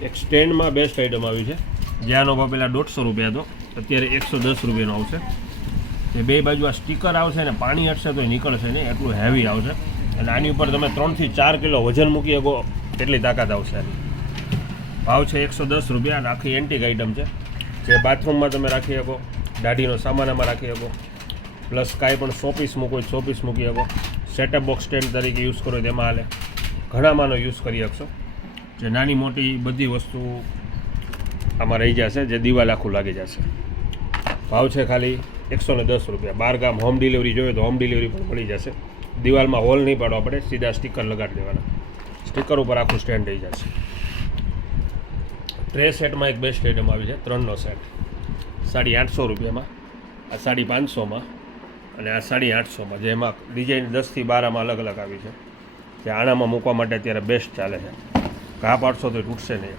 એક સ્ટેન્ડમાં best item આવી છે, જ્યાંનો ભાવ પહેલાં 150 રૂપિયા હતો, અત્યારે 110 રૂપિયાનો આવશે. એ બે બાજુ આ સ્ટીકર આવશે ને પાણી હટશે તો નીકળશે નહીં, એટલું હેવી આવશે. અને આની ઉપર તમે 3 થી 4 કિલો વજન મૂકી શકો એટલી તાકાત આવશે આની. ભાવ છે 110 રૂપિયા. અને આખી એન્ટિક આઇટમ છે, જે બાથરૂમમાં તમે રાખી શકો, દાઢીનો સામાનમાં રાખી શકો, પ્લસ કાંઈ પણ શોપીસ મૂકો હોય શોપીસ મૂકી શકો, સેટઅપ બોક્સ સ્ટેન્ડ તરીકે યુઝ કરો તેમાં હાલે, ઘણામાંનો યુઝ કરી શકશો. જે નાની મોટી બધી વસ્તુ આમાં રહી જશે, જે દિવાલ આખું લાગી જશે. ભાવ છે ખાલી 110 રૂપિયા. 12 ગામ હોમ ડિલિવરી જોઈએ તો હોમ ડિલિવરી પણ મળી જશે. દિવાલમાં હોલ નહીં પાડવા પડે, સીધા સ્ટીકર લગાડી દેવાના, સ્ટીકર ઉપર આખું સ્ટેન્ડ રહી જશે. ટ્રે સેટમાં એક બેસ્ટ આઇટમ આવી છે, 3નો સેટ, 850 રૂપિયામાં, આ 550માં અને આ 850માં. જેમાં ડિઝાઇન 10 થી 12 આમાં અલગ અલગ આવી છે, જે આણામાં મૂકવા માટે અત્યારે બેસ્ટ ચાલે છે. ઘા પાડશો તો તૂટશે નહીં.